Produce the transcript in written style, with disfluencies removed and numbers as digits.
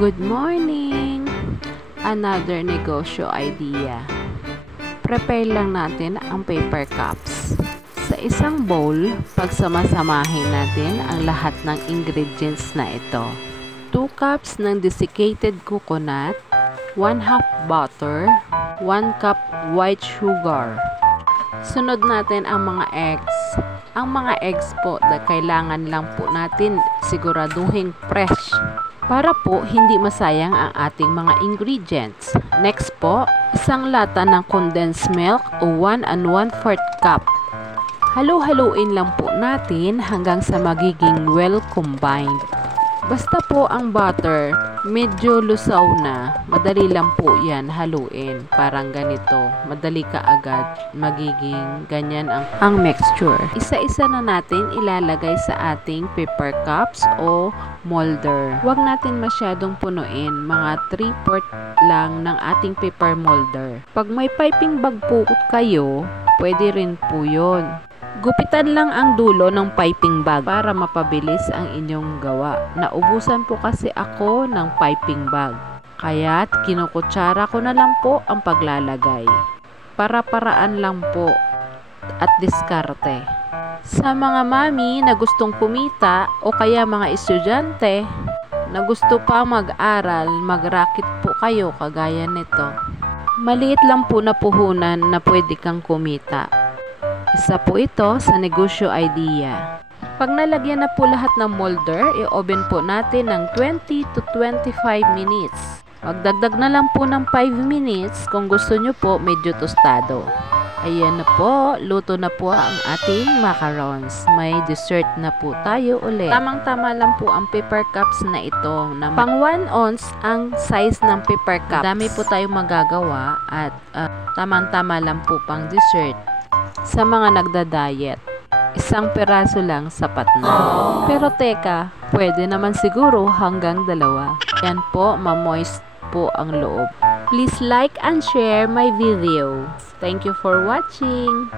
Good morning! Another negosyo idea. Prepare lang natin ang paper cups. Sa isang bowl, pagsamasamahin natin ang lahat ng ingredients na ito. 2 cups ng desiccated coconut, 1/2 butter, 1 cup white sugar. Sunod natin ang mga eggs. Ang mga eggs po na kailangan lang po natin siguraduhin fresh para po hindi masayang ang ating mga ingredients. Next po, isang lata ng condensed milk o 1 1/4 cup. Halo-haluin lang po natin hanggang sa magiging well combined. Basta po ang butter medyo lusaw na, madali lang po yan haluin. Parang ganito, madali ka agad magiging ganyan ang mixture. Isa-isa na natin ilalagay sa ating paper cups o molder. Huwag natin masyadong punuin, mga 3/4 lang ng ating paper molder. Pag may piping bag po kayo, pwede rin po yun. Gupitan lang ang dulo ng piping bag para mapabilis ang inyong gawa. Naubusan po kasi ako ng piping bag. Kaya't kinukutsara ko na lang po ang paglalagay. Para-paraan lang po at diskarte. Sa mga mami na gustong kumita o kaya mga estudyante na gusto pa mag-aral, mag-racket po kayo kagaya nito. Maliit lang po na puhunan na pwede kang kumita. Isa po ito sa negosyo idea. Pag nalagyan na po lahat ng molder, i-oven po natin ng 20 to 25 minutes. Magdagdag na lang po ng 5 minutes kung gusto nyo po medyo tostado. Ayan na po, luto na po ang ating macarons. May dessert na po tayo ulit. Tamang-tama lang po ang paper cups na ito. Pang 1 ounce ang size ng paper cups. Dami po tayong magagawa at tamang-tama lang po pang dessert. Sa mga nagda-diet, isang peraso lang sapat na. Pero teka, pwede naman siguro hanggang 2. Yan po, ma-moist po ang loob. Please like and share my video. Thank you for watching.